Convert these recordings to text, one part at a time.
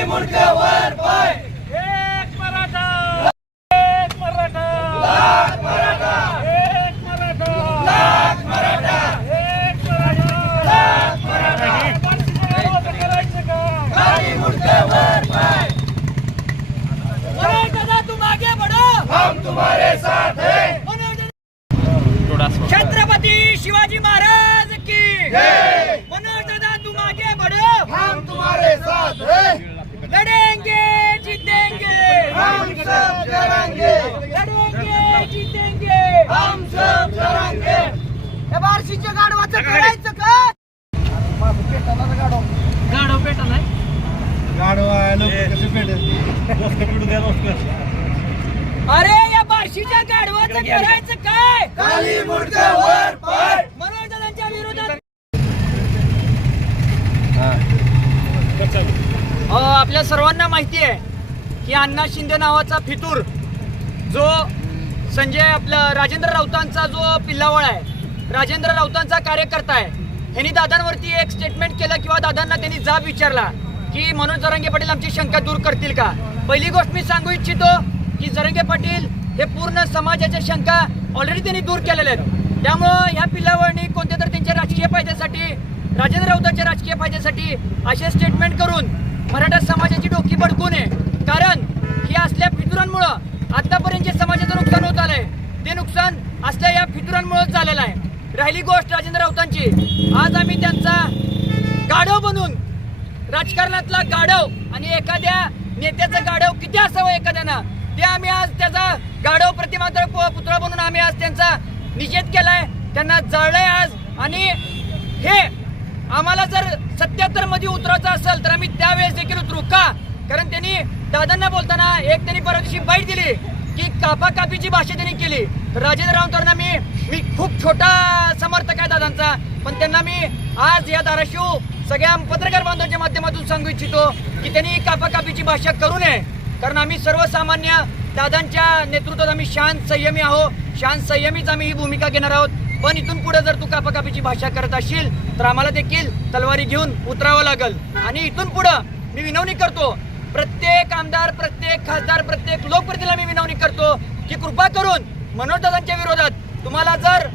खाली मुंडकं वर पाय, एक मराठा, एक मराठा, लाख मराठा, एक मराठा, लाख मराठा, एक मराठा, लाख मराठा, करायचं का? खाली मुंडकं वर पाय, मनोज दादा तुम आगे बढ़ो, हम तुम्हारे साथ हैं। छत्रपति शिवाजी महाराज की जय। मनोज दादा तुम आगे बढ़ो, हम तुम्हारे साथ हैं, लड़ेंगे जीतेंगे, हम सब लड़ेंगे, लड़ेंगे जीतेंगे, हम सब लड़ेंगे। या बार्शीच्या गाढवाचं करायचं का? गाढव पेटा नाही अरे या बार्शीच्या गाढवाचं करायचं काय? खाली मुंडकं वर पाय, मनोज दादांच्या विरोधात आपल्या सर्वांना माहिती आहे की अण्णा शिंदे नावाचा फितूर जो संजय आपला राजेंद्र राऊतांचा जो पिल्लावळ आहे, राजेंद्र राऊतांचा कार्यकर्ता आहे, यांनी दादांवरती एक स्टेटमेंट केलं किंवा दादांना त्यांनी जाब विचारला की मनोज जरांगे पाटील आमची शंका दूर करतील का. पहिली गोष्ट मी सांगू इच्छितो की जरांगे पाटील हे पूर्ण समाजाच्या शंका ऑलरेडी त्यांनी दूर केलेल्या आहेत. त्यामुळं ह्या पिल्लावळनी कोणत्या तर त्यांच्या राजकीय फायद्यासाठी, राजेंद्र राऊतांच्या राजकीय फायद्यासाठी असे स्टेटमेंट करून मराठा समाजाची डोकी भडकू नये. कारण ही असल्या फितुरांमुळं आतापर्यंत जे समाजाचं नुकसान होत आलंय ते नुकसान असल्या या फितुरांमुळेच झालेलं आहे. राहिली गोष्ट राजेंद्र राऊतांची, आज आम्ही त्यांचा गाढव बनून राजकारणातला गाढव आणि एखाद्या नेत्याचं गाढव किती असावं एखाद्यानं ते आम्ही आज त्याचा गाढव प्रतिमात्र पुतळा बनून आम्ही आज त्यांचा निषेध केलाय, त्यांना जळलंय आज. आणि हे आम्हाला जर 77 मध्ये उतरायचं असेल तर आम्ही त्यावेळेस देखील उतरू का? कारण त्यांनी दादांना बोलताना एक त्यांनी परवा दिवशी बाईट दिली की कापाकापीची भाषा त्यांनी केली. तर राजेंद्र राऊतांना मी खूप छोटा समर्थक आहे दादांचा, पण त्यांना मी आज या धाराशिव सगळ्या पत्रकार बांधवांच्या माध्यमातून सांगू इच्छितो की त्यांनी कापाकापीची भाषा करू नये. कारण आम्ही सर्वसामान्य दादांच्या नेतृत्वात आम्ही शांत संयमी आहोत, शांत संयमीच आम्ही ही भूमिका घेणार आहोत. पण इथून पुढे जर तू कापाकापीची भाषा करत असशील तर आम्हाला देखील तलवारी घेऊन उतरावं लागल. आणि इथून पुढं मी विनवणी करतो, प्रत्येक आमदार, प्रत्येक खासदार, प्रत्येक लोकप्रतिनिधीला मी विनवणी करतो की कृपा करून मनोज दादांच्या विरोधात तुम्हाला जर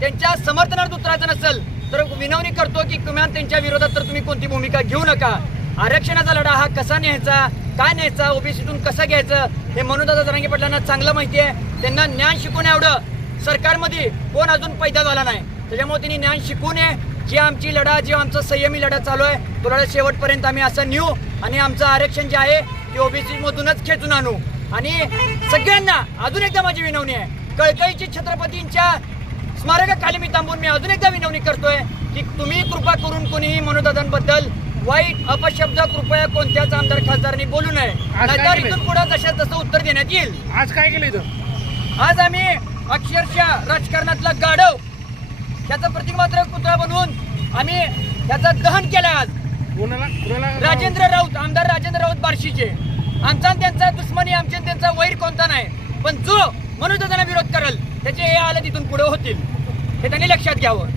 त्यांच्या समर्थनार्थ उतरायचं नसेल तर विनवणी करतो की किमान त्यांच्या विरोधात तर तुम्ही कोणती भूमिका घेऊ नका. आरक्षणाचा लढा हा कसा न्यायचा, काय न्यायचा, ओबीसीतून कसं घ्यायचं हे मनोज दादा जरांगे पाटलांना चांगलं माहिती आहे. त्यांना ज्ञान शिकून एवढं सरकारमध्ये कोण अजून पैदा झाला नाही, त्याच्यामुळे त्यांनी ज्ञान शिकू नये. जी आमची लढा, जी आमचा संयमी लढा चालू आहे तो लढा शेवटपर्यंत आम्ही असं नेऊ आणि आमचं आरक्षण जे आहे ते ओबीसी मधूनच खेचून आणू. आणि सगळ्यांना अजून एकदा माझी विनवणी आहे, कळकळीची छत्रपतींच्या स्मारकाखाली मी थांबून मी अजून एकदा विनवणी करतोय की तुम्ही कृपा करून कोणीही मनोजदादांबद्दल वाईट अपशब्द कृपया कोणत्याच आमदार खासदारांनी बोलू नये, नाहीतर इथून पुढे जशाच तसं उत्तर देण्यात येईल. आज काय केलं इथं? आज आम्ही अक्षरशः राजकारणातला गाढव त्याचं प्रतिमात्र पुतळा बनवून आम्ही त्याचं दहन केलं. आज राजेंद्र राऊत, आमदार राजेंद्र राऊत बार्शीचे, आमचा त्यांचा दुश्मनी, आमच्या त्यांचा वैर कोणता नाही, पण जो मनोजदादांना विरोध करेल त्याचे हे हालत इथून पुढे होतील हे त्यांनी लक्षात घ्यावं.